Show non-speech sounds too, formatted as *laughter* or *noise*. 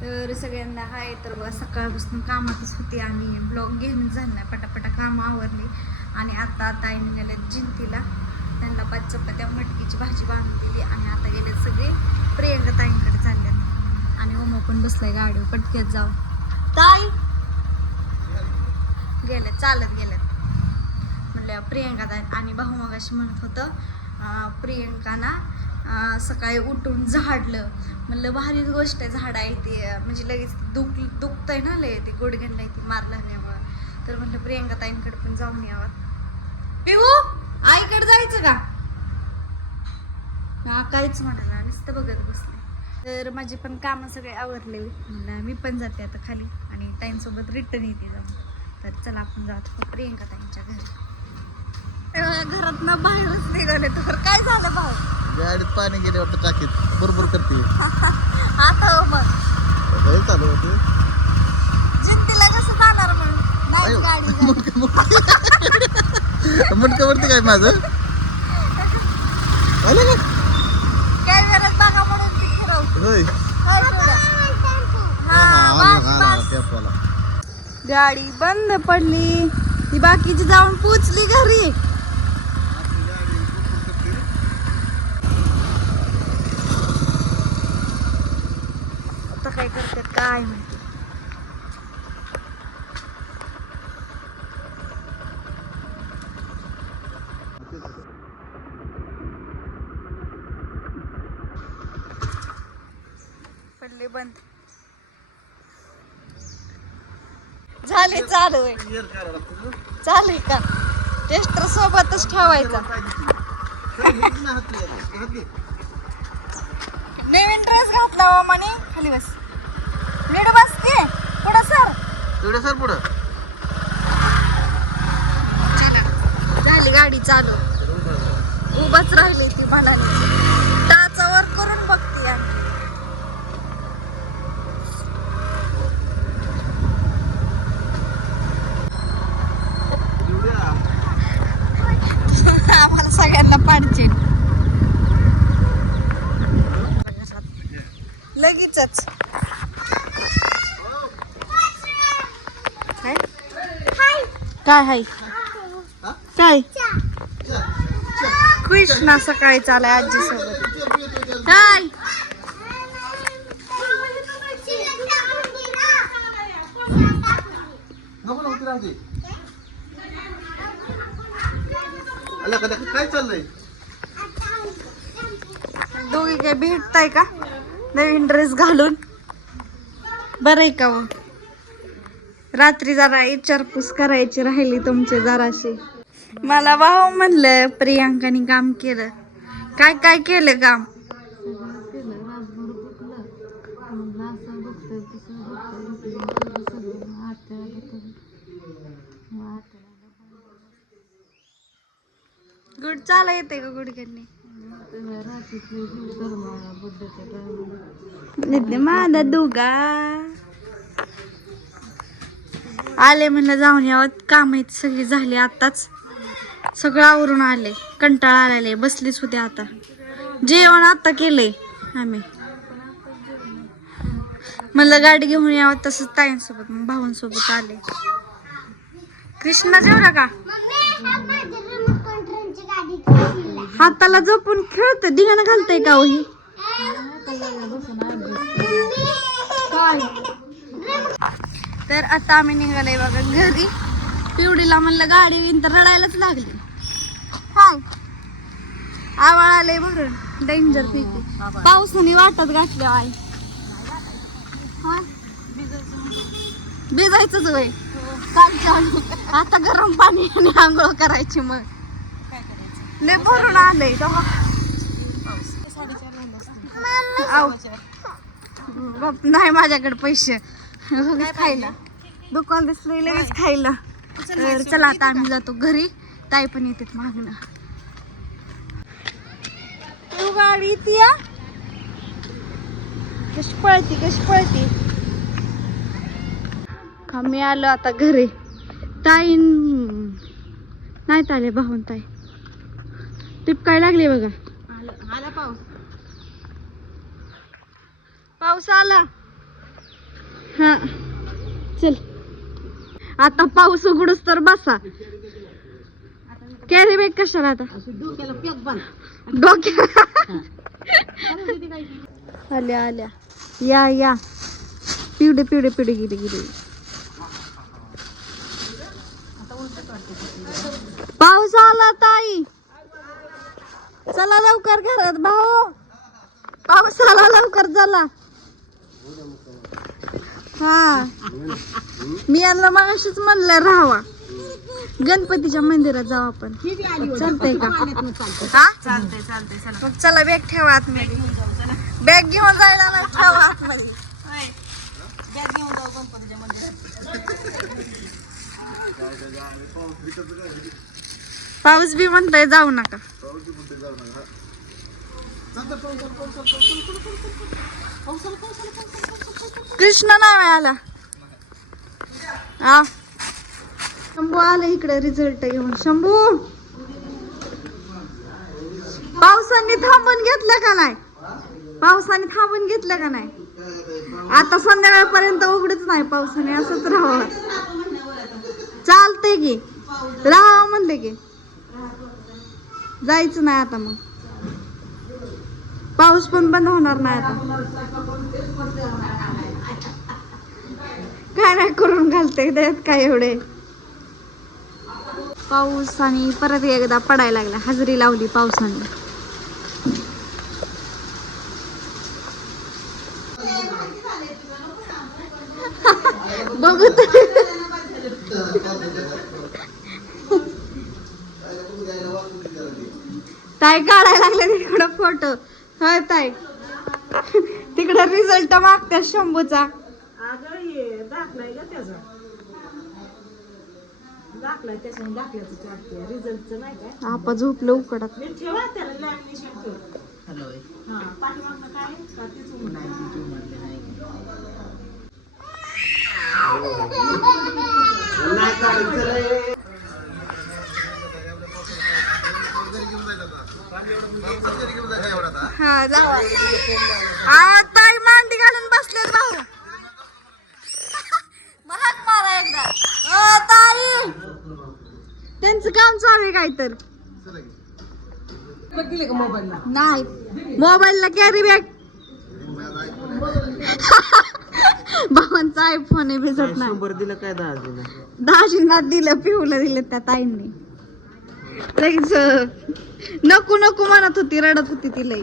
तर सगळ्यांना हाय तर बघा सकाळपासून कामातच होती आणि ब्लॉग घेऊन झालं नाही. पटापटा कामं आवरली. आणि आता आता आई निघाले जिंतीला. त्यांना पाच चपात्या मटकीची भाजी बांधून दिली आणि आता गेले सगळे प्रियंका ताईंकडे चालले. आणि ओमा पण बसलाय गाडीवर. पटक्यात जाऊ. ताई! गेले चालत गेल्यात म्हणल्या प्रियंका ताई आणि भाऊ मगाशी म्हणत होतं प्रियंकाना सकाळी उठून झाडलं. म्हणलं भारीच गोष्ट आहे झाड आहे ती. म्हणजे लगेच दुख दुखतंय ना लय ते गुडघ्यांना येते मार लागल्यामुळं तर म्हणलं प्रियंका ताईंकडे पण जाऊन यावं. पिहू आईकडे जायचं का? हा काहीच म्हणाला नुसतं बघत बसले. तर माझे पण कामं सगळे आवरले. म्हणलं मी पण जाते आता खाली आणि ताईंसोबत रिटर्न येते जाऊन. तर चला आपण जातो प्रियंका ताईंच्या घरी. घरात ना बाहेरच निघाले तर काय झालं भाऊ? गाडीत पाणी गेले वाटतं टाकीत. बरोबर करते. *laughs* आता हो मग. लय चालू होते. जिंतीला कसं जाणार मग? नाही गाडी *laughs* मुंडकं मुंडकं. *laughs* काय माझं? आलं का? बघा म्हणून ती फिरवते. होय. काय थोडं? हा, बस, बस. गाडी बंद पडली. ती बाकीची जाऊन पोचली घरी. काय करतात काय माहिती. पडले बंद. झाले चालू आहे. चालू का? टेस्टर सोबतच ठेवायचा. नवीन ड्रेस घातला हो म्हणे. खाली बस. नीट बस की. पुढं सर. एवढं सर पुढं? झाली गाडी चालू. उभाच राहिली ती मला टाचावर करून बघते आणखी आम्हाला सगळ्यांना पाडचे लगेचच काय? काय हाय? काय? कृष्णा सकाळी चालाय आजी सोबत काय चाललंय? दोघी काय भेटताय का? नवीन ड्रेस घालून? बरं आहे का मग? रात्री जरा विचारपूस करायची राहिली तुमचे जराशी. मला भाऊ म्हणलं प्रियांकाने काम केलं. काय काय केलं काम? गुड चाला येते का गुड नित्य माझा दुगा. आले म्हणलं जाऊन यावं. काम आहेत सगळी झाली आताच सगळं आवरून आले. कंटाळा आलेले बसलीच होते आता. जेवण आता केलंय आम्ही. म्हणलं गाडी घेऊन यावं तसंच ताईंसोबत. मग भावांसोबत आले. कृष्णा जेवला का? हाताला जपून खेळत. धिगाणं घालतय का हो ही? तर आता आम्ही निघालोय बघा घरी. पिवडीला म्हणलं गाडी येईन तर रडायलाच लागली. हाय. आवाळ आले भरून. डेंजर पैकी पावसाने वाटत घातल्या आई हा? भिजायचंच वय कालच्या. आता गरम पाणी आणि आंघोळ करायची मग. लय भरून आलंय नाही माझ्याकडे पैसे. लगेच खायला. दुकान दिसलं लगेच खायला. तर चला आता आम्ही जातो घरी. ताई पण येते मागणं तू गाडी ती कशी पळती कशी पळती? आम्ही आलो आता घरी. ताई नाही आले भाऊन ताई. टिपकाय लागले बघा. आला पाऊस. पाऊस आला. हा. चल. आता पाऊस उघडूस तर बसा. कॅरी बॅग कशाला आता? डोक्या आल्या आल्या. या या. पिवडे पिवडे पिवडे गिरे गिरे. पाऊस आला ताई. चला लवकर घरात भाऊ. पाऊस आला लवकर चला. हा. मी यांना मागाशीच म्हणलं राहावा. गणपतीच्या मंदिरात जाऊ आपण. चालतंय का? हा? चालतंय चालतंय चला मग चला बॅग ठेवा आतमध्ये. बॅग घेऊन जायला ना ठेवा आतमध्ये. पाऊस बी म्हणताय जाऊ नका. कृष्ण नाही आहे आला. हा. शंभू आला इकडे रिझल्ट घेऊन. शंभू. पावसाने थांबून घेतलं का नाही? पावसाने थांबून घेतलं का नाही? आता संध्याकाळपर्यंत उघडच नाही पावसाने असंच राहावं. चालतंय की. राहा म्हणले की. जायचं नाही आता मग. पाऊस पण बंद होणार नाही आता. काय नाही करून घालते त्यात काय एवढे? पाऊस आणि परत एकदा पडायला लागला हजेरी लावली पावसाने. बघू ताई काढायला लागले तिकडं फोटो हा ताई. तिकडं रिझल्ट मागत्या शंभूचा. दाखलाय का त्याचा. दाखलाय दाखल्याचं रिझल्टचं नाही काय? आपा झोपलं उकडत मी ठेवा त्याला लॅमिनेशन हा पाठीमागनं काय? का तेच मांडी घालून बसलेत भाऊ महाग मारा एकदा ओ ताई त्यांचं काम चालू आहे काय तर? नाही. मोबाईलला कॅरी बॅग भावांचा आयफोन आहे भिजत नाही. शंभर दिलं काय दहा दिलं दहाजींना दिलं पिवलं दिलं त्या ताईंनी. लगेच नको नको म्हणत होती रडत होती ती लई.